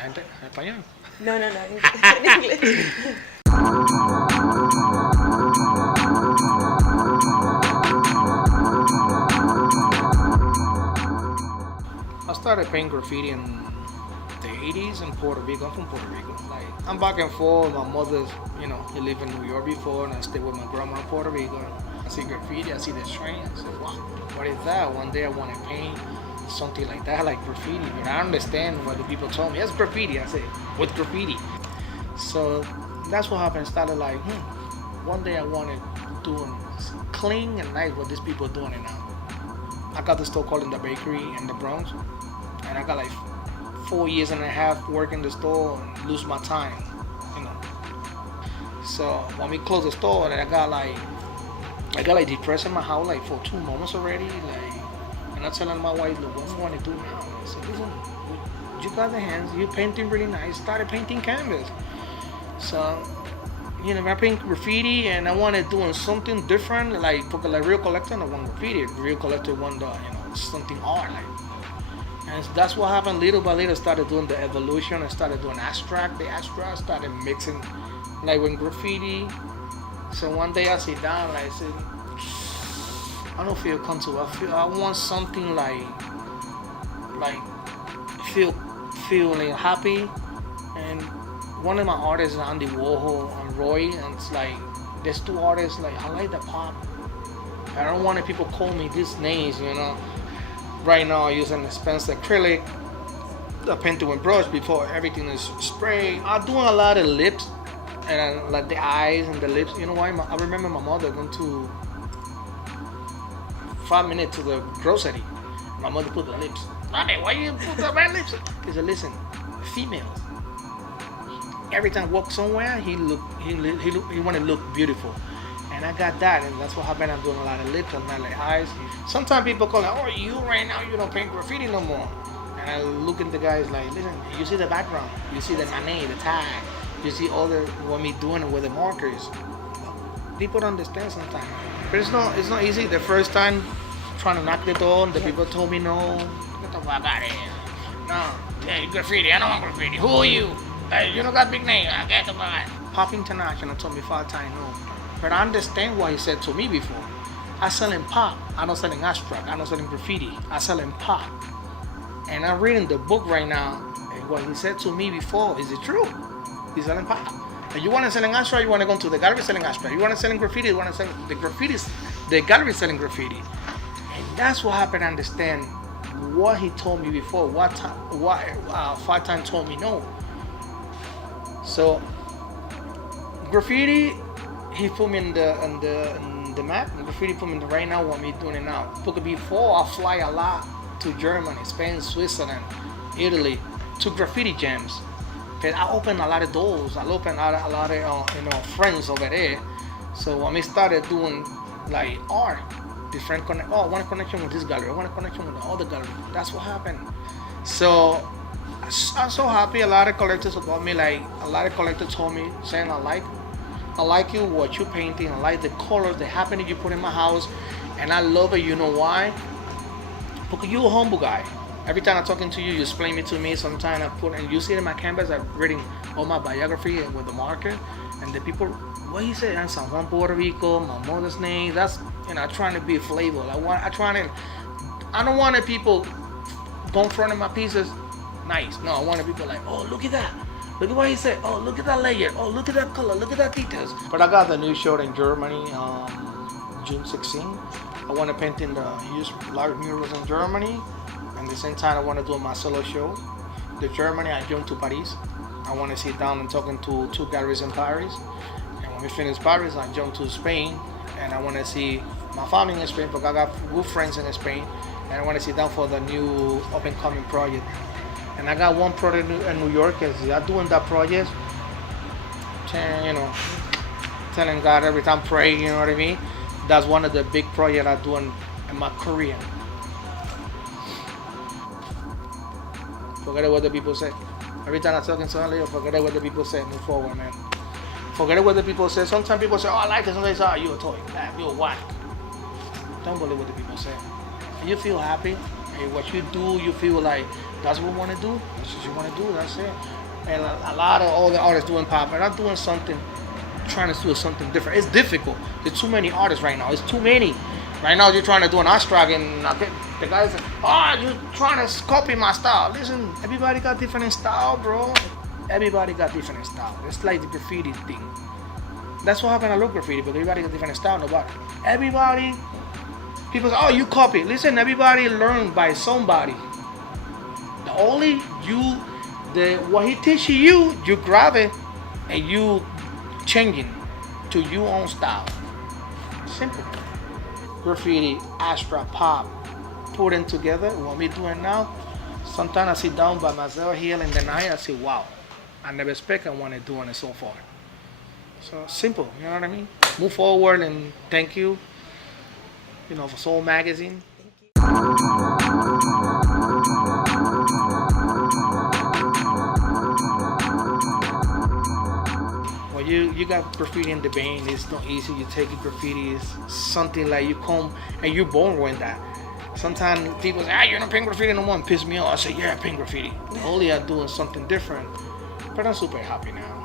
La gente, español. No, in English. I started painting graffiti in the 80s in Puerto Rico. I'm from Puerto Rico. Like, I'm back and forth. My mother's, he lived in New York before, and I stayed with my grandma in Puerto Rico. I see graffiti, I see the train. I said, wow, what is that? One day I want to paint something like that, like graffiti. But I understand what the people told me. It's graffiti. I said, what's graffiti? So that's what happened. Started like, one day I wanted doing clean and nice what these people are doing it now. I got the store called in the bakery in the Bronx, and I got like 4 years and a half working the store and lose my time, So when we closed the store, I got like depressed in my house like for 2 months already. Like, and I'm telling my wife, look, what do you want to do now? I said, listen, you got the hands, you painting really nice. Started painting canvas. So, I paint graffiti and I wanted doing something different, like because like real collector, I want graffiti. Real collector want something art, like. And that's what happened. Little by little, started doing the evolution. I started doing abstract. The abstract started mixing, like with graffiti. So one day I sit down, like I said, I don't feel comfortable. I want something like feeling happy. And one of my artists is Andy Warhol and Roy, and it's like there's 2 artists. Like I like the pop. I don't want people call me these names, Right now I use an expensive acrylic. I paint with brush before everything is sprayed. I'm doing a lot of lips and like the eyes and the lips. You know why? I remember my mother going to 5 minutes to the grocery. My mother put the lips. Mommy, why you put the red lips? He said, listen, females. Every time I walk somewhere, he want to look beautiful. And I got that, and that's what happened. I'm doing a lot of lips and not like eyes. Sometimes people call like, oh, you right now, you don't paint graffiti no more. And I look at the guys like, listen, you see the background, you see the money, the tag, you see all the what me doing with the markers. People don't understand sometimes. But it's not easy. The first time trying to knock the door, the people told me no. Get the fuck out of here. No, hey, graffiti, I don't want graffiti. Who are you? Hey, you don't got big name. I get the fuck. Pop International told me 5 times no. But I understand what he said to me before. I sell in pop. I don't sell in abstract. I don't sell in graffiti. I sell in pop. And I'm reading the book right now. And what he said to me before, is it true? He's selling pop. And you want to sell in abstract, you want to go to the gallery selling abstract. You want to sell in graffiti, you want to sell the graffiti, the gallery selling graffiti. And that's what happened to understand what he told me before. What 5 times told me no. So graffiti, he put me in the map. Graffiti put me in the right now what me doing it now. Because before I fly a lot to Germany, Spain, Switzerland, Italy to graffiti jams. But I opened a lot of doors. I opened a lot of friends over there. So when I started doing like art, different connect. Oh, I want a connection with this gallery. I want a connection with the other gallery. That's what happened. So I'm so happy. A lot of collectors about me. Like a lot of collectors told me, saying I like you, what you're painting. I like the colors, the happening you put in my house, and I love it. You know why? Because you're a humble guy. Every time I'm talking to you, you explain it to me. Sometimes I put, and you see it in my canvas, I'm reading all my biography with the marker, and the people, what he said, I'm San Juan, Puerto Rico, my mother's name. That's trying to be a flavor. I don't want people go in front of my pieces. Nice. No, I want people like, oh, look at that. Look at what he said. Oh, look at that layer. Oh, look at that color. Look at that details. But I got the new show in Germany, June 16. I want to paint in the huge large murals in Germany. And at the same time, I want to do my solo show. The Germany, I jump to Paris. I want to sit down and talking to 2 galleries in Paris. And when we finish Paris, I jump to Spain. And I want to see my family in Spain because I got good friends in Spain. And I want to sit down for the new up-and-coming project. And I got one project in New York. I'm doing that project, telling God every time pray, you know what I mean? That's one of the big projects I'm doing in my career. Forget what the people say. Every time I'm talking to somebody, forget what the people say. Move forward, man. Forget what the people say. Sometimes people say, oh, I like it. Sometimes they say, oh, you're a toy. You're a whack. Don't believe what the people say. And you feel happy, and what you do, you feel like that's what you want to do. That's what you want to do. That's it. And a lot of all the artists doing pop are not doing something, trying to do something different. It's difficult. There's too many artists right now. It's too many. Right now, you're trying to do an abstract, and the guys say, "Oh, you're trying to copy my style." Listen, everybody got different style, bro. Everybody got different style. It's like the graffiti thing. That's what happened. I love graffiti, but everybody got different style. Nobody. Everybody. People say, "Oh, you copy." Listen, everybody learn by somebody. The only you, what he teaches you, you grab it, and you changing to your own style. Simple. Graffiti, abstract, pop, putting together. What we doing now? Sometimes I sit down by myself here in the night. I say, "Wow, I never expected I wanted doing it so far." So simple, you know what I mean? Move forward, and thank you, for Soul Magazine. Well, you got graffiti in the vein. It's not easy. You take it, graffiti is something like you come and you're born with that. Sometimes people say, "You don't paint graffiti no more," and piss me off. I say, "Yeah, I paint graffiti." Only I'm doing something different, but I'm super happy now.